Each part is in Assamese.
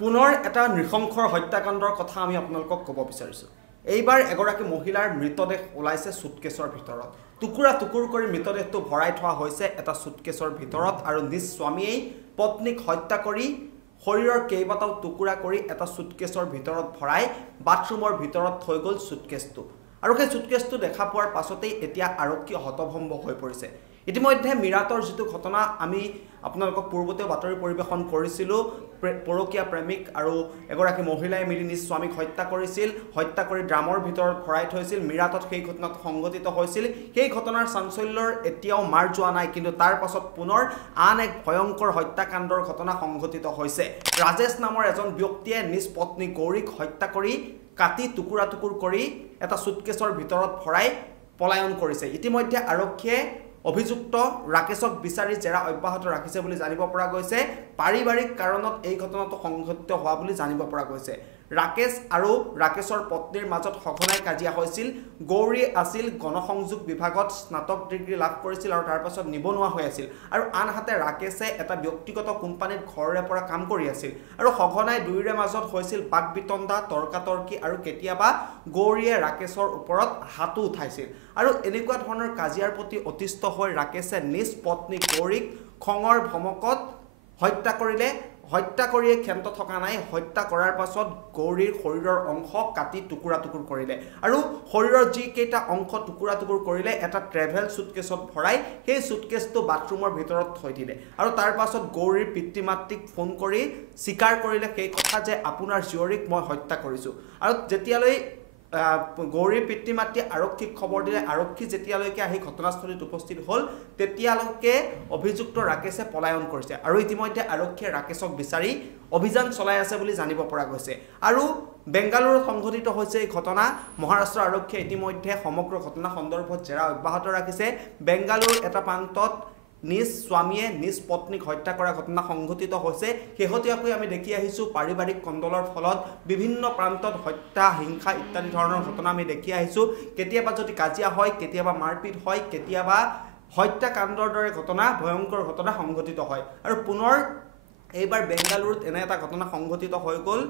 পুনৰ এটা নৃশংসৰ হত্যাকাণ্ডৰ কথা আমি আপোনালোকক ক'ব বিচাৰিছোঁ। এইবাৰ এগৰাকী মহিলাৰ মৃতদেহ ওলাইছে সুটকেছৰ ভিতৰত। টুকুৰা টুকুৰ কৰি মৃতদেহটো ভৰাই থোৱা হৈছে এটা সুটকেছৰ ভিতৰত আৰু নিজ স্বামীয়ে পত্নীক হত্যা কৰি শৰীৰৰ কেইবাটাও টুকুৰা কৰি এটা সুটকেছৰ ভিতৰত ভৰাই বাথৰুমৰ ভিতৰত থৈ গ'ল সুটকেছটো। আৰু সেই সুটকেছটো দেখা পোৱাৰ পাছতেই এতিয়া আৰক্ষী হতভম্ব হৈ পৰিছে। ইতিমধ্যে মিৰাটৰ যিটো ঘটনা আমি আপোনালোকক পূৰ্বতে বাতৰি পৰিৱেশন কৰিছিলোঁ, পৰকীয়া প্ৰেমিক আৰু এগৰাকী মহিলাই মিলি নিজ স্বামীক হত্যা কৰিছিল, হত্যা কৰি ড্ৰামৰ ভিতৰত ভৰাই থৈছিল। মিৰাটত সেই ঘটনাটো সংঘটিত হৈছিল। সেই ঘটনাৰ চাঞ্চল্যৰ এতিয়াও মাৰ যোৱা নাই, কিন্তু তাৰ পাছত পুনৰ আন এক ভয়ংকৰ হত্যাকাণ্ডৰ ঘটনা সংঘটিত হৈছে। ৰাজেশ নামৰ এজন ব্যক্তিয়ে নিজ পত্নী গৌৰীক হত্যা কৰি কাটি টুকুৰা টুকুৰ কৰি এটা সুটকেছৰ ভিতৰত ভৰাই পলায়ন কৰিছে। ইতিমধ্যে আৰক্ষীয়ে অভিযুক্ত ৰাকেশক বিচাৰি জেৰা অব্যাহত ৰাখিছে বুলি জানিব পৰা গৈছে। পাৰিবাৰিক কাৰণত এই ঘটনাটো সংঘটিত হোৱা বুলি জানিব পৰা গৈছে। ৰাকেশ আৰু ৰাকেশৰ পত্নীৰ মাজত সঘনাই কাজিয়া হৈছিল। গৌৰী আছিল গণসংযোগ বিভাগত স্নাতক ডিগ্ৰী লাভ কৰিছিল আৰু তাৰ পাছত নিবনুৱা হৈ আছিল। আৰু আনহাতে ৰাকেশে এটা ব্যক্তিগত কোম্পানীত ঘৰৰে পৰা কাম কৰি আছিল। আৰু সঘনাই দুয়োৰে মাজত হৈছিল বাক বিতণ্ডা, তৰ্কাতৰ্কি আৰু কেতিয়াবা গৌৰীয়ে ৰাকেশৰ ওপৰত হাতো উঠাইছিল। আৰু এনেকুৱা ধৰণৰ কাজিয়াৰ প্ৰতি অতিষ্ঠ হৈ ৰাকেশে নিজ পত্নী গৌৰীক খঙৰ ভমকত হত্যা কৰিলে। হত্যা কৰিয়ে ক্ষান্ত থকা নাই, হত্যা কৰাৰ পাছত গৌৰীৰ শৰীৰৰ অংশ কাটি টুকুৰা টুকুৰ কৰিলে আৰু শৰীৰৰ যিকেইটা অংশ টুকুৰা টুকুৰ কৰিলে এটা ট্ৰেভেল সুটকেছত ভৰাই সেই সুটকেছটো বাথৰুমৰ ভিতৰত থৈ দিলে। আৰু তাৰ পাছত গৌৰীৰ পিতৃ মাতৃক ফোন কৰি স্বীকাৰ কৰিলে সেই কথা যে আপোনাৰ জীয়ৰীক মই হত্যা কৰিছোঁ। আৰু যেতিয়ালৈ গৌৰীৰ পিতৃ মাতৃয়ে আৰক্ষীক খবৰ দিলে, আৰক্ষী যেতিয়ালৈকে আহি ঘটনাস্থলীত উপস্থিত হ'ল তেতিয়ালৈকে অভিযুক্ত ৰাকেশে পলায়ন কৰিছে। আৰু ইতিমধ্যে আৰক্ষীয়ে ৰাকেশক বিচাৰি অভিযান চলাই আছে বুলি জানিব পৰা গৈছে। আৰু বেংগালুৰুত সংঘটিত হৈছে এই ঘটনা। মহাৰাষ্ট্ৰ আৰক্ষীয়ে ইতিমধ্যে সমগ্ৰ ঘটনা সন্দৰ্ভত জেৰা অব্যাহত ৰাখিছে। বেংগালুৰুৰ এটা প্ৰান্তত নিজ স্বামীয়ে নিজ পত্নীক হত্যা কৰা ঘটনা সংঘটিত হৈছে। শেহতীয়াকৈ আমি দেখি আহিছোঁ পাৰিবাৰিক কণ্ডলৰ ফলত বিভিন্ন প্ৰান্তত হত্যা, হিংসা ইত্যাদি ধৰণৰ ঘটনা আমি দেখি আহিছোঁ। কেতিয়াবা যদি কাজিয়া হয়, কেতিয়াবা মাৰপিট হয়, কেতিয়াবা হত্যাকাণ্ডৰ দৰে ঘটনা, ভয়ংকৰ ঘটনা সংঘটিত হয়। আৰু পুনৰ এইবাৰ বেংগালুৰুত এনে এটা ঘটনা সংঘটিত হৈ গ'ল।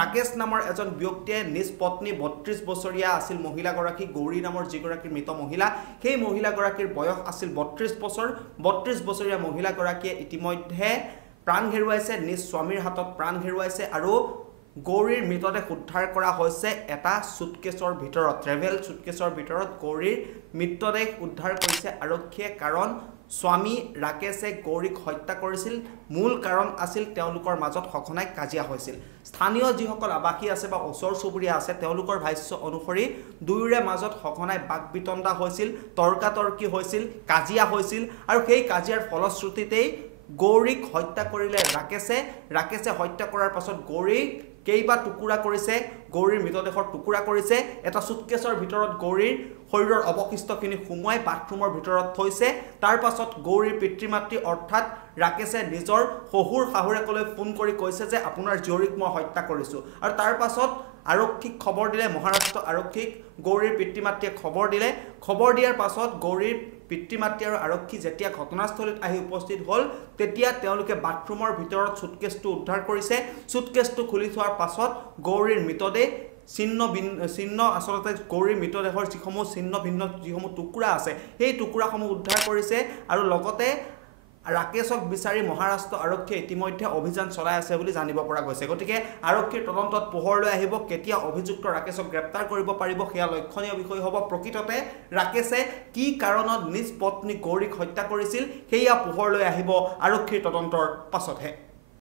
ৰাকেশ নামৰ এজন ব্যক্তিয়ে নিজ পত্নী ৩২ বছৰীয়া আছিল মহিলাগৰাকী, গৌৰী নামৰ যিগৰাকী মৃত মহিলা, সেই মহিলাগৰাকীৰ বয়স আছিল ৩২ বছৰ। ৩২ বছৰীয়া মহিলাগৰাকীয়ে ইতিমধ্যে প্ৰাণ হেৰুৱাইছে, নিজ স্বামীৰ হাতত প্ৰাণ হেৰুৱাইছে। আৰু গৌৰীৰ মৃতদেহ উদ্ধাৰ কৰা হৈছে এটা সুটকেছৰ ভিতৰত, ট্ৰেভেল সুটকেছৰ ভিতৰত গৌৰীৰ মৃতদেহ উদ্ধাৰ কৰিছে আৰক্ষীয়ে। কাৰণ স্বামী ৰাকেশে গৌৰীক হত্যা কৰিছিল। মূল কাৰণ আছিল তেওঁলোকৰ মাজত সঘনাই কাজিয়া হৈছিল। স্থানীয় যিসকল আৱাসী আছে বা ওচৰ চুবুৰীয়া আছে তেওঁলোকৰ ভাষ্য অনুসৰি দুয়োৰে মাজত সঘনাই বাক বিতণ্ডা হৈছিল, তৰ্কাতৰ্কি হৈছিল, কাজিয়া হৈছিল। আৰু সেই কাজিয়াৰ ফলশ্ৰুতিতেই গৌৰীক হত্যা কৰিলে ৰাকেশে। ৰাকেশে হত্যা কৰাৰ পাছত গৌৰীক কেইবা টুকুৰা কৰিছে, গৌৰীৰ মৃতদেহৰ টুকুৰা কৰিছে। এটা সুটকেছৰ ভিতৰত গৌৰীৰ শৰীৰৰ অৱশিষ্টখিনি সুমুৱাই বাথৰুমৰ ভিতৰত থৈছে। তাৰ পাছত গৌৰীৰ পিতৃ মাতৃ অৰ্থাৎ ৰাকেশে নিজৰ শহুৰ শাহুৰেকলৈ ফোন কৰি কৈছে যে আপোনাৰ জীয়ৰীক মই হত্যা কৰিছোঁ। আৰু তাৰ পাছত আৰক্ষীক খবৰ দিলে, মহাৰাষ্ট্ৰ আৰক্ষীক গৌৰীৰ পিতৃ মাতৃয়ে খবৰ দিলে। খবৰ দিয়াৰ পাছত গৌৰীৰ পিতৃ মাতৃ আৰু আৰক্ষী যেতিয়া ঘটনাস্থলীত আহি উপস্থিত হ'ল তেতিয়া তেওঁলোকে বাথৰুমৰ ভিতৰত সুটকেছটো উদ্ধাৰ কৰিছে। সুটকেছটো খুলি থোৱাৰ পাছত গৌৰীৰ মৃতদেহ চিহ্ন আচলতে গৌৰীৰ মৃতদেহৰ যিসমূহ ছিন্ন ভিন্ন যিসমূহ টুকুৰা আছে সেই টুকুৰাসমূহ উদ্ধাৰ কৰিছে। আৰু লগতে ৰাকেশক বিচাৰি মহাৰাষ্ট্ৰ আৰক্ষীয়ে ইতিমধ্যে অভিযান চলাই আছে বুলি জানিব পৰা গৈছে। গতিকে আৰক্ষীৰ তদন্তত পোহৰলৈ আহিব, কেতিয়া অভিযুক্ত ৰাকেশক গ্ৰেপ্তাৰ কৰিব পাৰিব সেয়া লক্ষণীয় বিষয় হ'ব। প্ৰকৃততে ৰাকেশে কি কাৰণত নিজ পত্নী গৌৰীক হত্যা কৰিছিল সেয়া পোহৰলৈ আহিব আৰক্ষীৰ তদন্তৰ পাছতহে।